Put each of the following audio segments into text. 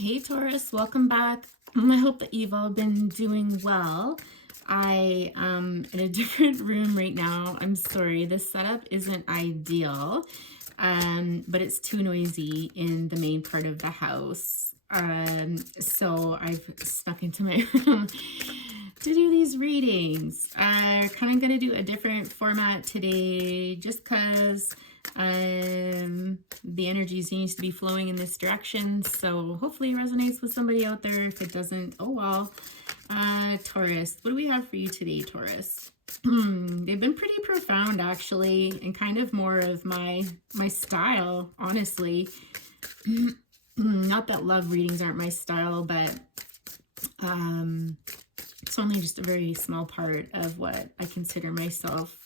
Hey Taurus, welcome back. I hope that you've all been doing well. I am in a different room right now. I'm sorry, this setup isn't ideal, but it's too noisy in the main part of the house. So I've snuck into my room to do these readings. I'm kind of going to do a different format today just because the energy seems to be flowing in this direction, so hopefully it resonates with somebody out there. If it doesn't, oh well. Taurus, what do we have for you today, Taurus? They've been pretty profound actually, and kind of more of my style, honestly. Not that love readings aren't my style, but it's only just a very small part of what I consider myself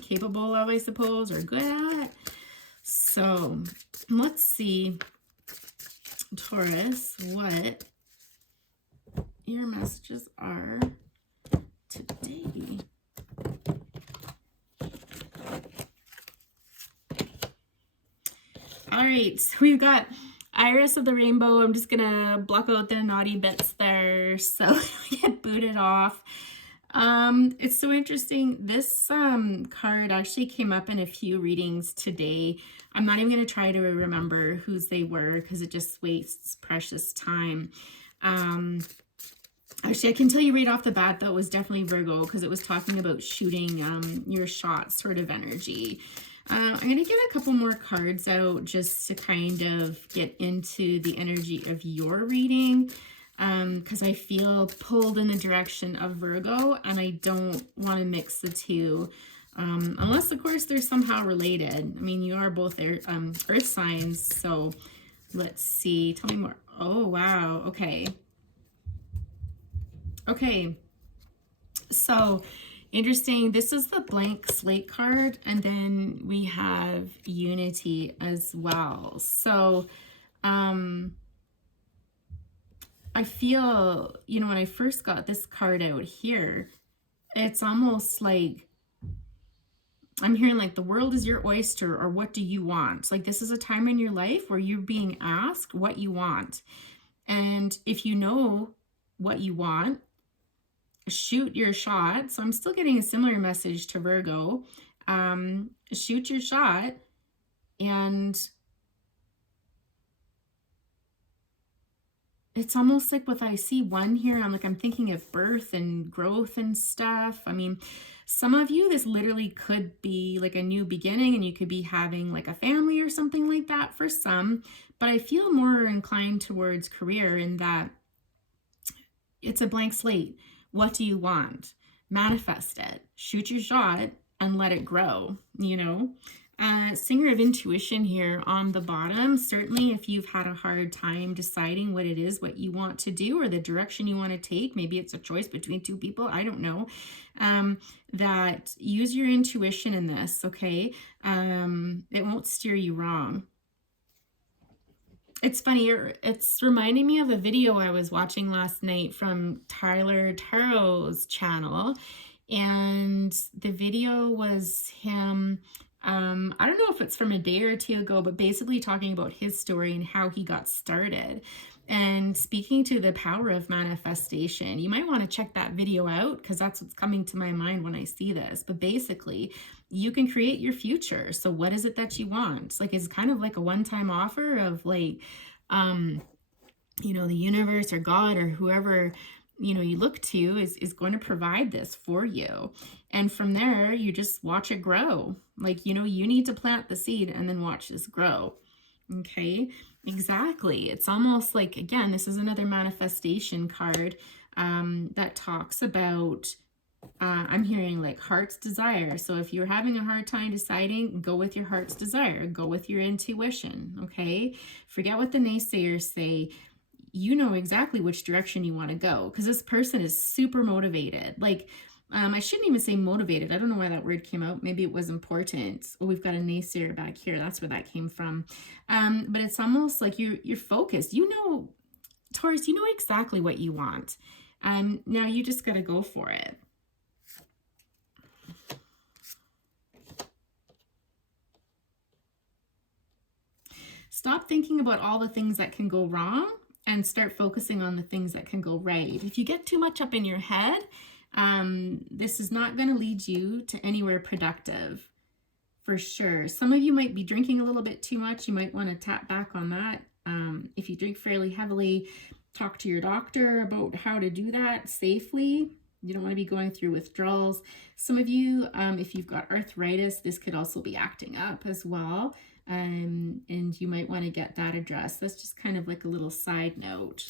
capable of, I suppose, or good at. So let's see, Taurus, what your messages are today. All right, so we've got Iris of the Rainbow. I'm just gonna block out the naughty bits there so we get booted off. It's so interesting. This card actually came up in a few readings today. I'm not even going to try to remember whose they were because it just wastes precious time. Actually, I can tell you right off the bat, though, it was definitely Virgo because it was talking about shooting your shot sort of energy. I'm going to get a couple more cards out just to kind of get into the energy of your reading. Because I feel pulled in the direction of Virgo, and I don't want to mix the two, unless, of course, they're somehow related. I mean, you are both earth signs, so let's see. Tell me more. Oh, wow. Okay. Okay. So, interesting. This is the blank slate card, and then we have unity as well. So, I feel, you know, when I first got this card out here, it's almost like I'm hearing like the world is your oyster, or what do you want? Like this is a time in your life where you're being asked what you want. And if you know what you want, shoot your shot. So I'm still getting a similar message to Virgo. Shoot your shot, and it's almost like with I see one here, I'm thinking of birth and growth and stuff. I mean, some of you, this literally could be like a new beginning, and you could be having like a family or something like that for some. But I feel more inclined towards career in that it's a blank slate. What do you want? Manifest it. Shoot your shot and let it grow, you know? Singer of intuition here on the bottom. Certainly if you've had a hard time deciding what it is, what you want to do, or the direction you want to take, maybe it's a choice between two people, I don't know, that use your intuition in this, okay? It won't steer you wrong. It's funny, it's reminding me of a video I was watching last night from Tyler Tarot's channel, and the video was him, I don't know if it's from a day or two ago, but basically talking about his story and how he got started and speaking to the power of manifestation. You might want to check that video out because that's what's coming to my mind when I see this. But basically, you can create your future. So what is it that you want? It's kind of like a one-time offer of like, you know, the universe or God or whoever, you know, you look to is going to provide this for you. And from there, you just watch it grow. Like, you know, you need to plant the seed and then watch this grow. Okay, exactly. It's almost like, again, this is another manifestation card that talks about, I'm hearing like heart's desire. So if you're having a hard time deciding, go with your heart's desire. Go with your intuition, okay? Forget what the naysayers say. You know exactly which direction you want to go because this person is super motivated. Like, I shouldn't even say motivated. I don't know why that word came out. Maybe it was important. Oh, we've got a naysayer back here. That's where that came from. But it's almost like you're focused. You know, Taurus, you know exactly what you want. Now you just got to go for it. Stop thinking about all the things that can go wrong and start focusing on the things that can go right. If you get too much up in your head, this is not going to lead you to anywhere productive, for sure. Some of you might be drinking a little bit too much. You might want to tap back on that. If you drink fairly heavily, talk to your doctor about how to do that safely. You don't want to be going through withdrawals. Some of you, if you've got arthritis, this could also be acting up as well. And you might want to get that addressed. That's just kind of like a little side note.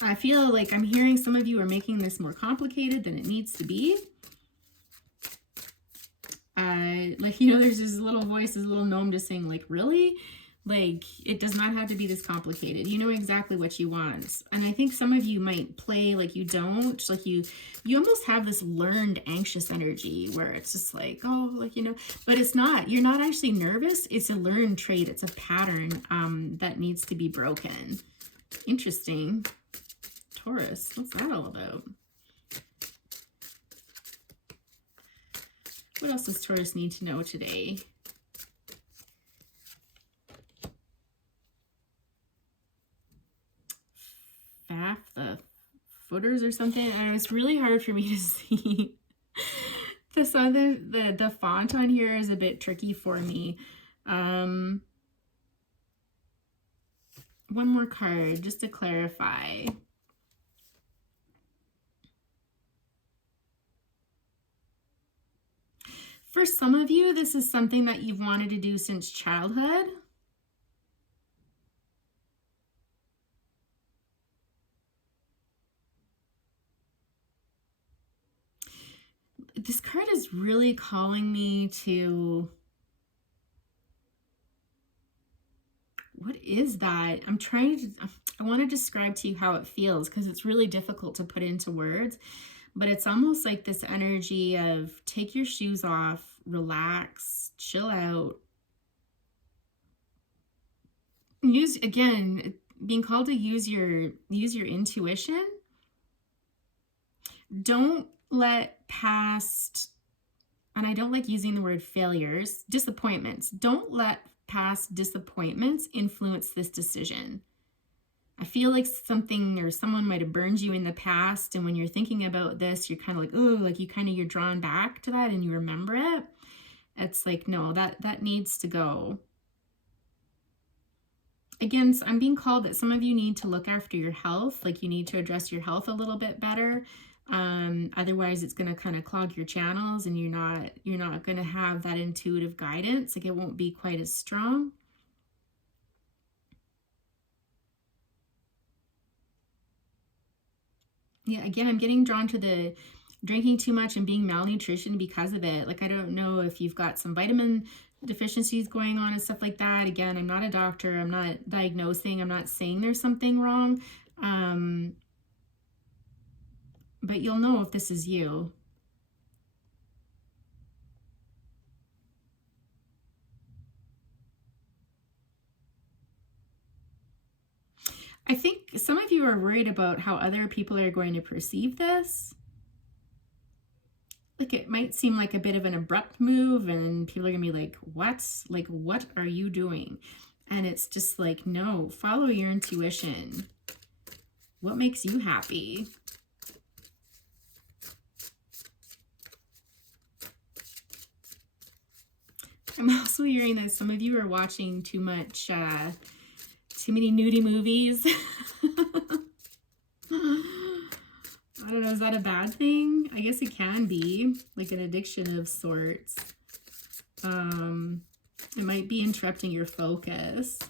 I feel like I'm hearing some of you are making this more complicated than it needs to be. Like, you know, there's this little voice, this little gnome just saying, like, really? Like, it does not have to be this complicated. You know exactly what you want. And I think some of you might play like you don't. Like, you almost have this learned anxious energy where it's just like, oh, like, you know, but it's not. You're not actually nervous. It's a learned trait. It's a pattern that needs to be broken. Interesting. Taurus, what's that all about? What else does Taurus need to know today? Faff, the footers or something. And it's really hard for me to see. The font on here is a bit tricky for me. One more card just to clarify. For some of you, this is something that you've wanted to do since childhood. This card is really calling me to... What is that? I want to describe to you how it feels because it's really difficult to put into words. But it's almost like this energy of take your shoes off, relax, chill out. Being called to use your intuition. Don't let past, and I don't like using the word failures, disappointments. Don't let past disappointments influence this decision. I feel like something or someone might have burned you in the past, and when you're thinking about this, you're kind of like, oh, like you're drawn back to that and you remember it. It's like, no, that needs to go. Again, I'm being called that some of you need to look after your health, like you need to address your health a little bit better. Otherwise, it's going to kind of clog your channels, and you're not going to have that intuitive guidance. Like, it won't be quite as strong. Yeah, again, I'm getting drawn to the drinking too much and being malnutrition because of it. Like, I don't know if you've got some vitamin deficiencies going on and stuff like that. Again, I'm not a doctor. I'm not diagnosing. I'm not saying there's something wrong. But you'll know if this is you. I think some of you are worried about how other people are going to perceive this. Like, it might seem like a bit of an abrupt move, and people are gonna be like, what? Like, what are you doing? And it's just like, no, follow your intuition. What makes you happy? I'm also hearing that some of you are watching too many nudie movies. I don't know, is that a bad thing? I guess it can be, like an addiction of sorts. It might be interrupting your focus.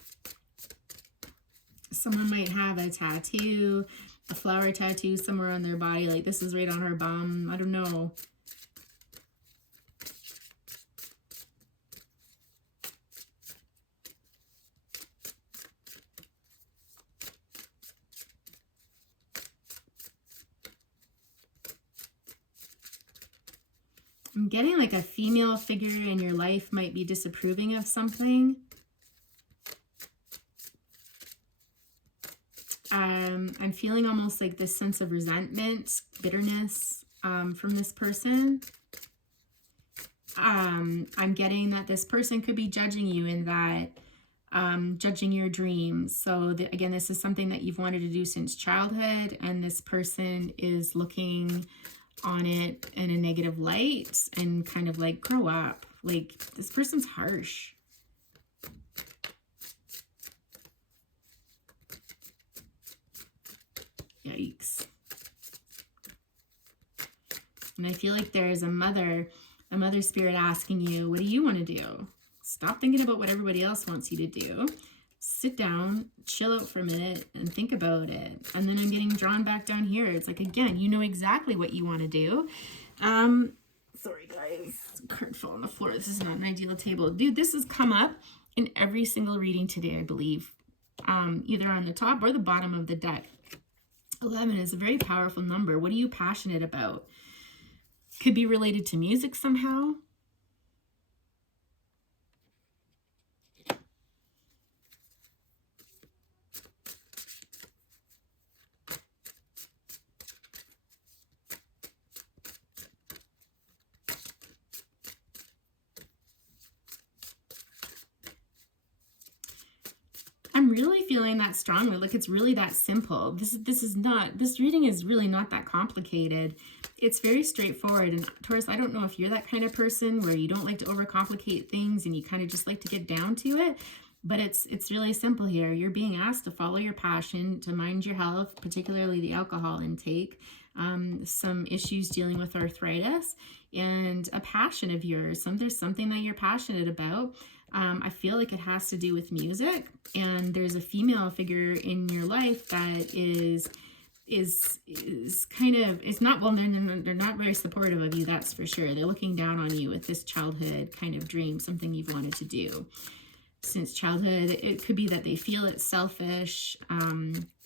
Someone might have a tattoo, a flower tattoo somewhere on their body, like this is right on her bum. I don't know. I'm getting like a female figure in your life might be disapproving of something. I'm feeling almost like this sense of resentment, bitterness from this person. I'm getting that this person could be judging you in that, judging your dreams. So again, this is something that you've wanted to do since childhood, and this person is looking on it in a negative light and kind of like, grow up. Like, this person's harsh. Yikes. And I feel like there's a mother spirit asking you, what do you want to do? Stop thinking about what everybody else wants you to do. Sit down, chill out for a minute, and think about it. And then I'm getting drawn back down here. It's like, again, you know exactly what you want to do. Sorry, guys. Card fell on the floor. This is not an ideal table. Dude, this has come up in every single reading today, I believe. Either on the top or the bottom of the deck. 11 is a very powerful number. What are you passionate about? Could be related to music somehow. I'm really feeling that strongly. Like, it's really that simple. This reading is really not that complicated. It's very straightforward. And Taurus, I don't know if you're that kind of person where you don't like to overcomplicate things and you kind of just like to get down to it. But it's really simple here. You're being asked to follow your passion, to mind your health, particularly the alcohol intake, some issues dealing with arthritis, and a passion of yours. There's something that you're passionate about. I feel like it has to do with music, and there's a female figure in your life that is kind of, it's not, well, they're not very supportive of you, that's for sure. They're looking down on you with this childhood kind of dream, something you've wanted to do since childhood. It could be that they feel it's selfish.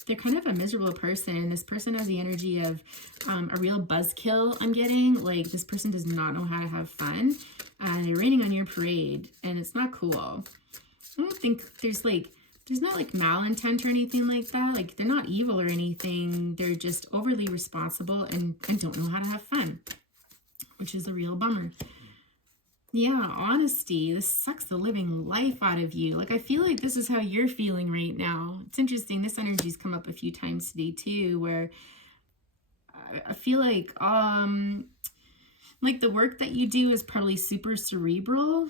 They're kind of a miserable person. This person has the energy of a real buzzkill, I'm getting. Like, this person does not know how to have fun. They're raining on your parade, and it's not cool. I don't think there's not like malintent or anything like that. Like, they're not evil or anything. They're just overly responsible and don't know how to have fun, which is a real bummer. Yeah, honesty. This sucks the living life out of you. Like, I feel like this is how you're feeling right now. It's interesting. This energy's come up a few times today too, where I feel like the work that you do is probably super cerebral.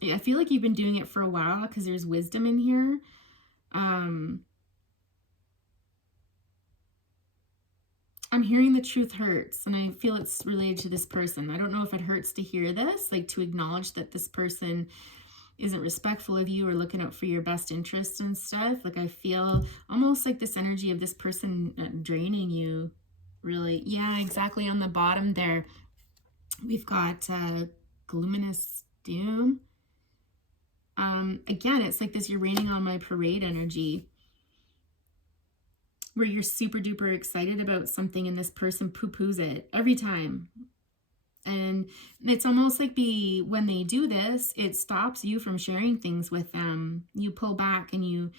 Yeah, I feel like you've been doing it for a while because there's wisdom in here. I'm hearing the truth hurts, and I feel it's related to this person. I don't know if it hurts to hear this, like to acknowledge that this person isn't respectful of you or looking out for your best interests and stuff. Like, I feel almost like this energy of this person draining you, really. Yeah, exactly. On the bottom there, we've got Glominous Doom. Again, it's like this, you're raining on my parade energy, where you're super duper excited about something and this person poo-poos it every time. And it's almost like when they do this, it stops you from sharing things with them. You pull back and you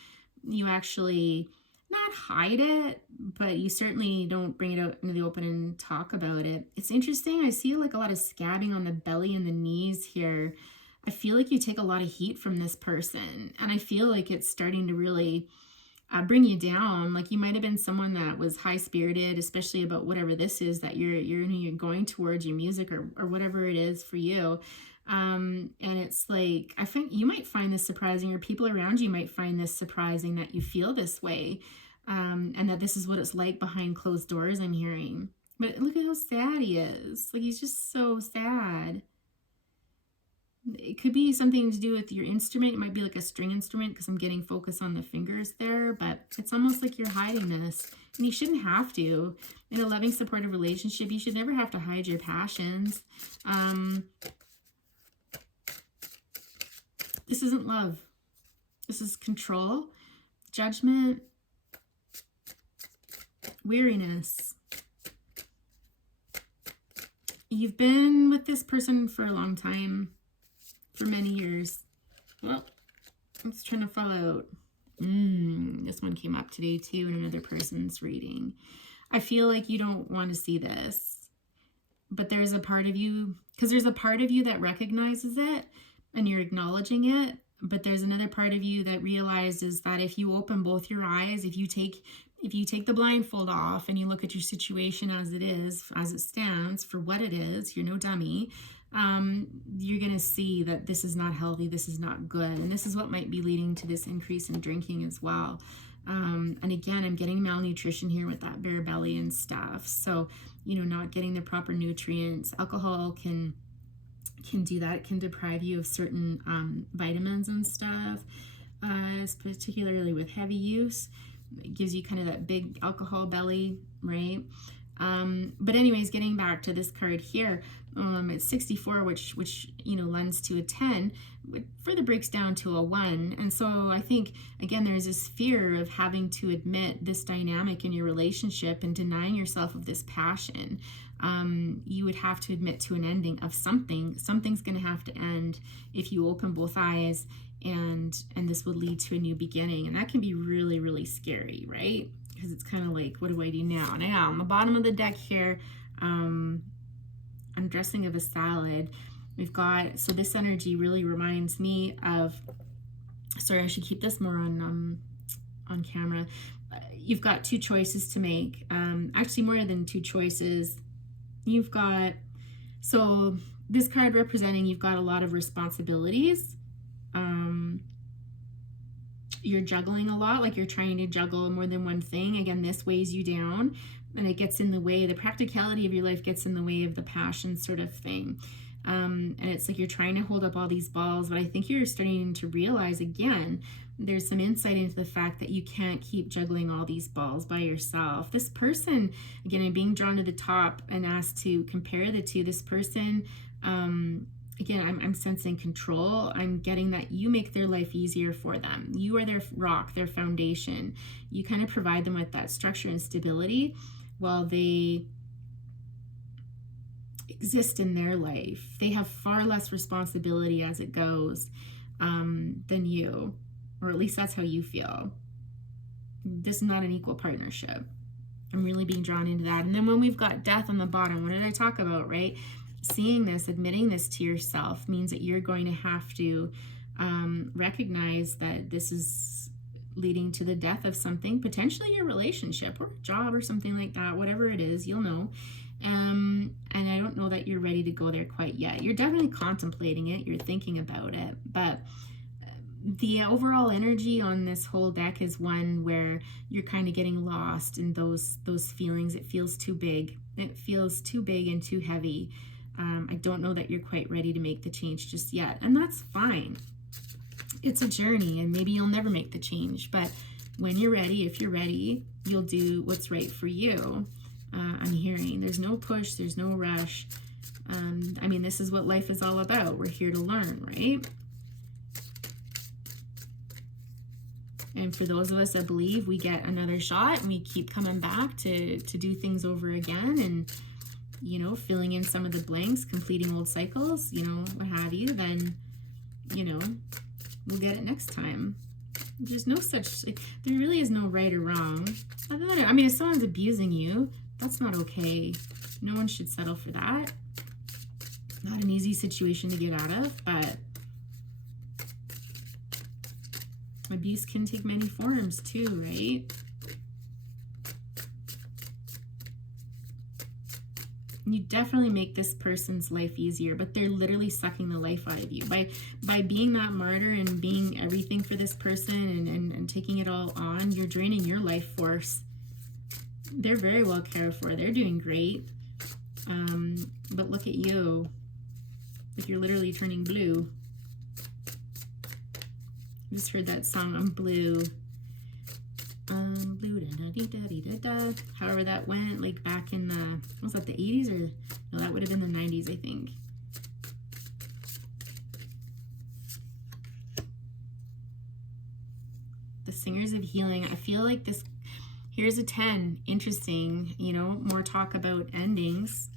actually not hide it, but you certainly don't bring it out into the open and talk about it. It's interesting. I see like a lot of scabbing on the belly and the knees here. I feel like you take a lot of heat from this person, and I feel like it's starting to really bring you down. Like, you might have been someone that was high-spirited, especially about whatever this is that you're going towards, your music or whatever it is for you. And it's like, I think you might find this surprising, or people around you might find this surprising, that you feel this way, and that this is what it's like behind closed doors, I'm hearing. But look at how sad he is. Like, he's just so sad. It could be something to do with your instrument. It might be like a string instrument, because I'm getting focus on the fingers there, but it's almost like you're hiding this, and you shouldn't have to. In a loving, supportive relationship, you should never have to hide your passions. This isn't love. This is control, judgment, weariness. You've been with this person for a long time. For many years. Well, let's try to follow out. This one came up today too in another person's reading. I feel like you don't want to see this. but there's a part of you, because there's a part of you that recognizes it and you're acknowledging it, but there's another part of you that realizes that if you open both your eyes, if you take the blindfold off and you look at your situation as it is, as it stands, for what it is, you're no dummy, you're going to see that this is not healthy, this is not good, and this is what might be leading to this increase in drinking as well. And again, I'm getting malnutrition here with that bare belly and stuff. So, not getting the proper nutrients. Alcohol can do that. It can deprive you of certain vitamins and stuff, particularly with heavy use. It gives you kind of that big alcohol belly, right? But anyways, getting back to this card here, it's 64, which lends to a 10, it further breaks down to a 1. And so I think, again, there's this fear of having to admit this dynamic in your relationship and denying yourself of this passion. You would have to admit to an ending of something. Something's going to have to end if you open both eyes, and this would lead to a new beginning. And that can be really, really scary, right? Because it's kind of like, what do I do now? And on the bottom of the deck here, I'm dressing of a salad. We've got, so this energy really reminds me of, sorry, I should keep this more on camera. You've got two choices to make. Actually, more than two choices. You've got, so this card representing you've got a lot of responsibilities. You're juggling a lot, like you're trying to juggle more than one thing. Again, this weighs you down and it gets in the way. The practicality of your life gets in the way of the passion sort of thing. And it's like you're trying to hold up all these balls, but I think you're starting to realize, again, there's some insight into the fact that you can't keep juggling all these balls by yourself. This person, again, I'm being drawn to the top and asked to compare the two. This person, again, I'm sensing control. I'm getting that you make their life easier for them. You are their rock, their foundation. You kind of provide them with that structure and stability while they exist in their life. They have far less responsibility as it goes than you, or at least that's how you feel. This is not an equal partnership. I'm really being drawn into that. And then when we've got death on the bottom, what did I talk about, right? Seeing this, admitting this to yourself means that you're going to have to recognize that this is leading to the death of something, potentially your relationship or a job or something like that, whatever it is, you'll know. And I don't know that you're ready to go there quite yet. You're definitely contemplating it, you're thinking about it, but the overall energy on this whole deck is one where you're kind of getting lost in those feelings. It feels too big. It feels too big and too heavy. I don't know that you're quite ready to make the change just yet, and that's fine. It's a journey, and maybe you'll never make the change, but when you're ready, if you're ready, you'll do what's right for you. I'm hearing there's no push, there's no rush. I mean, this is what life is all about. We're here to learn, right? And for those of us that believe we get another shot and we keep coming back to do things over again, and filling in some of the blanks, completing old cycles, what have you, then we'll get it next time. There's no such, there really is no right or wrong. I mean, if someone's abusing you, that's not okay. No one should settle for that. Not an easy situation to get out of, but abuse can take many forms too, right? You definitely make this person's life easier, but they're literally sucking the life out of you. By being that martyr and being everything for this person and taking it all on, you're draining your life force. They're very well cared for. They're doing great. But look at you. Like you're literally turning blue. I just heard that song, I'm Blue. Blue, da-da-dee-da-dee-da-da. However that went, like back in the, was that the 80s or, no, that would have been the 90s, I think. The Singers of Healing. I feel like this, here's a 10. Interesting, more talk about endings.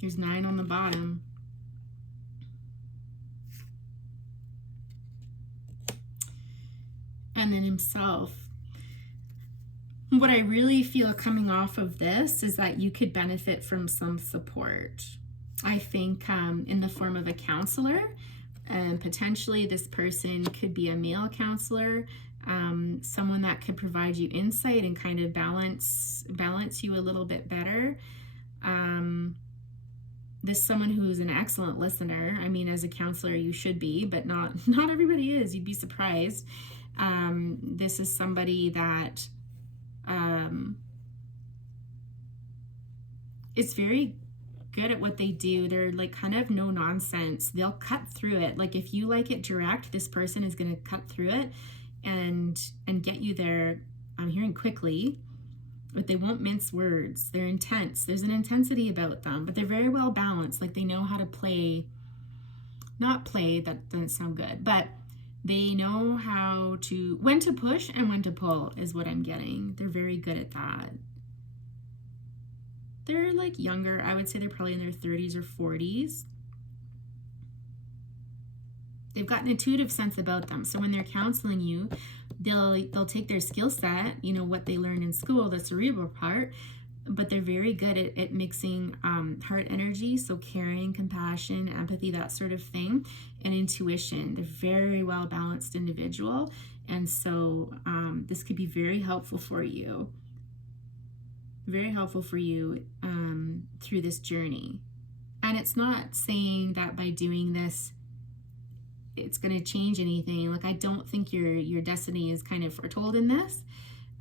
Here's 9 on the bottom. And then himself. What I really feel coming off of this is that you could benefit from some support. I think in the form of a counselor, and potentially this person could be a male counselor, someone that could provide you insight and kind of balance you a little bit better. This someone who's an excellent listener. I mean, as a counselor, you should be, but not everybody is. You'd be surprised. This is somebody that is very good at what they do. They're like kind of no nonsense. They'll cut through it. Like if you like it direct, this person is going to cut through it and get you there. I'm hearing quickly, but they won't mince words. They're intense. There's an intensity about them, but they're very well balanced. Like they know how to play, not play, that doesn't sound good, but they know how to, when to push and when to pull is what I'm getting. They're very good at that. They're like younger. I would say they're probably in their 30s or 40s. They've got an intuitive sense about them. So when they're counseling you, they'll take their skill set, you know, what they learned in school, the cerebral part, but they're very good at mixing heart energy, so caring, compassion, empathy, that sort of thing, and intuition. They're very well balanced individual, and so this could be very helpful for you. Very helpful for you through this journey. And it's not saying that by doing this it's going to change anything. Like I don't think your destiny is kind of foretold in this,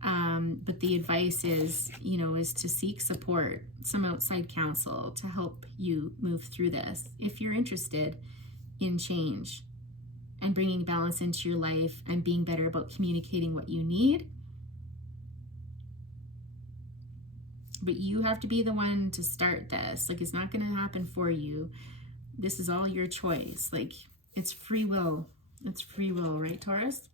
but the advice is, you know, is to seek support, some outside counsel to help you move through this if you're interested in change and bringing balance into your life and being better about communicating what you need. But you have to be the one to start this. Like it's not going to happen for you. This is all your choice. Like it's free will. It's free will, right, Taurus?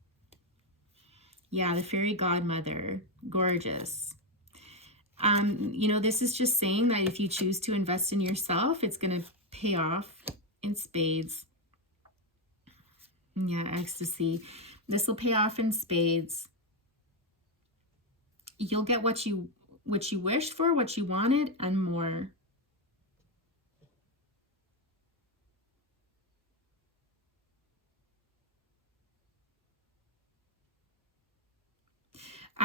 Yeah, the fairy godmother. Gorgeous. You know, this is just saying that if you choose to invest in yourself, it's going to pay off in spades. Yeah, ecstasy. This will pay off in spades. You'll get what you wished for, what you wanted, and more.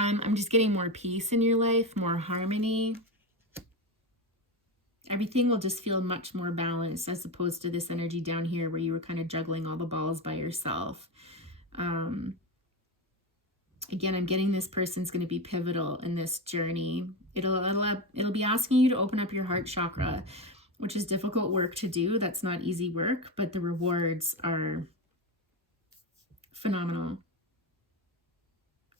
I'm just getting more peace in your life, more harmony. Everything will just feel much more balanced as opposed to this energy down here where you were kind of juggling all the balls by yourself. Again, I'm getting this person's going to be pivotal in this journey. It'll be asking you to open up your heart chakra, which is difficult work to do. That's not easy work, but the rewards are phenomenal.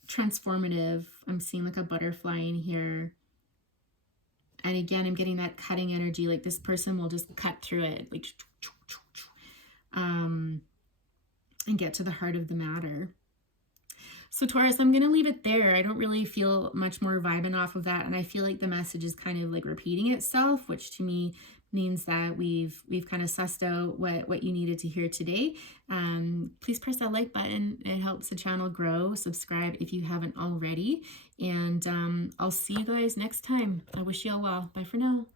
Transformative. I'm seeing like a butterfly in here. And again, I'm getting that cutting energy. Like this person will just cut through it, like, and get to the heart of the matter. So Taurus, I'm going to leave it there. I don't really feel much more vibing off of that. And I feel like the message is kind of like repeating itself, which to me means that we've kind of sussed out what you needed to hear today. Please press that like button. It helps the channel grow. Subscribe if you haven't already. And I'll see you guys next time. I wish you all well. Bye for now.